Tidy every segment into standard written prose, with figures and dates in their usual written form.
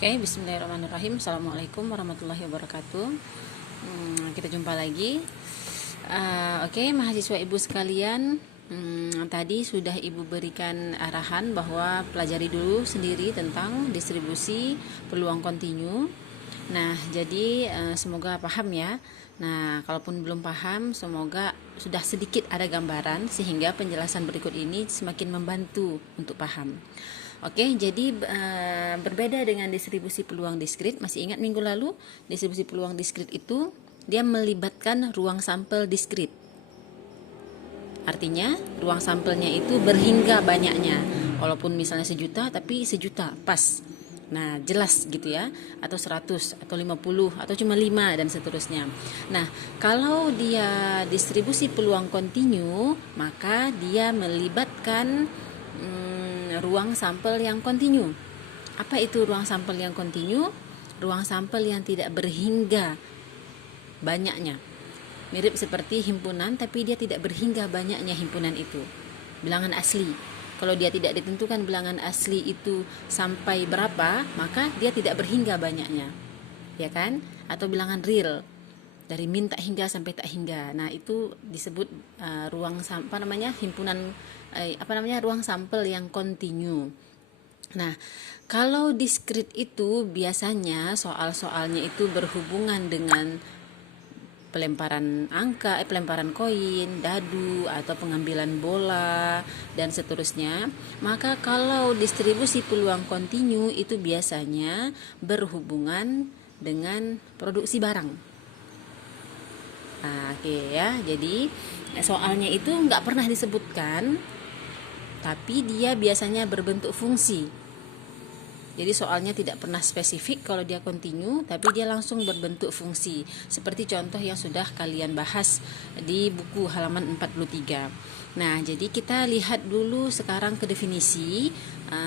Oke, bismillahirrahmanirrahim. Assalamualaikum warahmatullahi wabarakatuh. Kita jumpa lagi. Oke, mahasiswa ibu sekalian, tadi sudah ibu berikan arahan bahwa pelajari dulu sendiri tentang distribusi peluang kontinu. Nah, jadi semoga paham ya. Nah, kalaupun belum paham, semoga sudah sedikit ada gambaran sehingga penjelasan berikut ini semakin membantu untuk paham. Oke, jadi berbeda dengan distribusi peluang diskrit. Masih ingat minggu lalu, distribusi peluang diskrit itu dia melibatkan ruang sampel diskrit. Artinya, ruang sampelnya itu berhingga banyaknya. Walaupun misalnya 1.000.000, tapi 1.000.000 pas. Nah, jelas gitu ya, atau 100, atau 50, atau cuma 5 dan seterusnya. Nah, kalau dia distribusi peluang kontinu, maka dia melibatkan ruang sampel yang kontinu. Apa itu ruang sampel yang kontinu? Ruang sampel yang tidak berhingga banyaknya. Mirip seperti himpunan, tapi dia tidak berhingga banyaknya himpunan itu. Bilangan asli. Kalau dia tidak ditentukan bilangan asli itu sampai berapa, maka dia tidak berhingga banyaknya. Ya kan? Atau bilangan real. Dari min tak hingga sampai tak hingga. Nah, itu disebut ruang himpunan ruang sampel yang kontinu. Nah, kalau diskrit itu biasanya soal-soalnya itu berhubungan dengan pelemparan angka, pelemparan koin, dadu, atau pengambilan bola dan seterusnya. Maka kalau distribusi peluang kontinu itu biasanya berhubungan dengan produksi barang. Nah, oke ya, jadi soalnya itu nggak pernah disebutkan, tapi dia biasanya berbentuk fungsi. Jadi soalnya tidak pernah spesifik kalau dia kontinu, tapi dia langsung berbentuk fungsi. Seperti contoh yang sudah kalian bahas di buku halaman 43. Nah, jadi kita lihat dulu sekarang ke definisi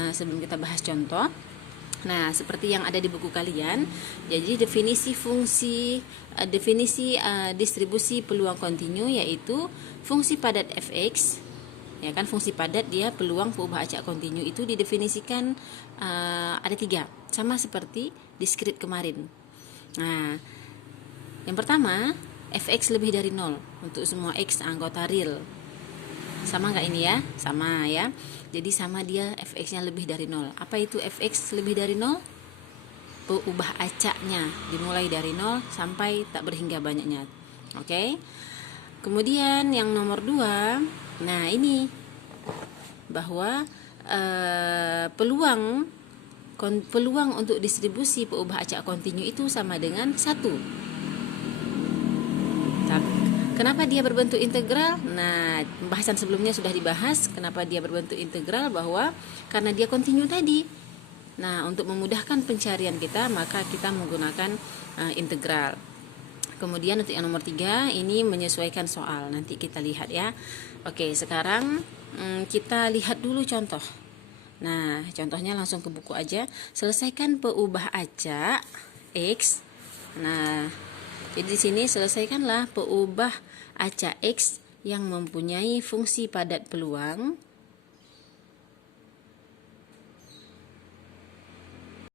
sebelum kita bahas contoh. Nah, seperti yang ada di buku kalian, jadi definisi distribusi peluang kontinu yaitu fungsi padat fx, ya kan, fungsi padat dia peluang peubah acak kontinu itu didefinisikan ada 3, sama seperti diskrit kemarin. Nah, yang pertama, fx lebih dari 0 untuk semua x anggota real. Sama nggak ini ya? Sama ya. Jadi sama dia fx-nya lebih dari 0. Apa itu fx lebih dari 0? Peubah acaknya dimulai dari 0 sampai tak berhingga banyaknya. Oke. Kemudian yang nomor 2, nah ini bahwa peluang untuk distribusi peubah acak kontinu itu sama dengan 1. Kenapa dia berbentuk integral? Nah, pembahasan sebelumnya sudah dibahas kenapa dia berbentuk integral, bahwa karena dia kontinu tadi. Nah, untuk memudahkan pencarian kita, maka kita menggunakan integral. Kemudian untuk yang nomor 3, ini menyesuaikan soal. Nanti kita lihat ya. Oke, sekarang kita lihat dulu contoh. Nah, contohnya langsung ke buku aja. Selesaikan peubah acak X. Nah, jadi di sini selesaikanlah peubah acak X yang mempunyai fungsi padat peluang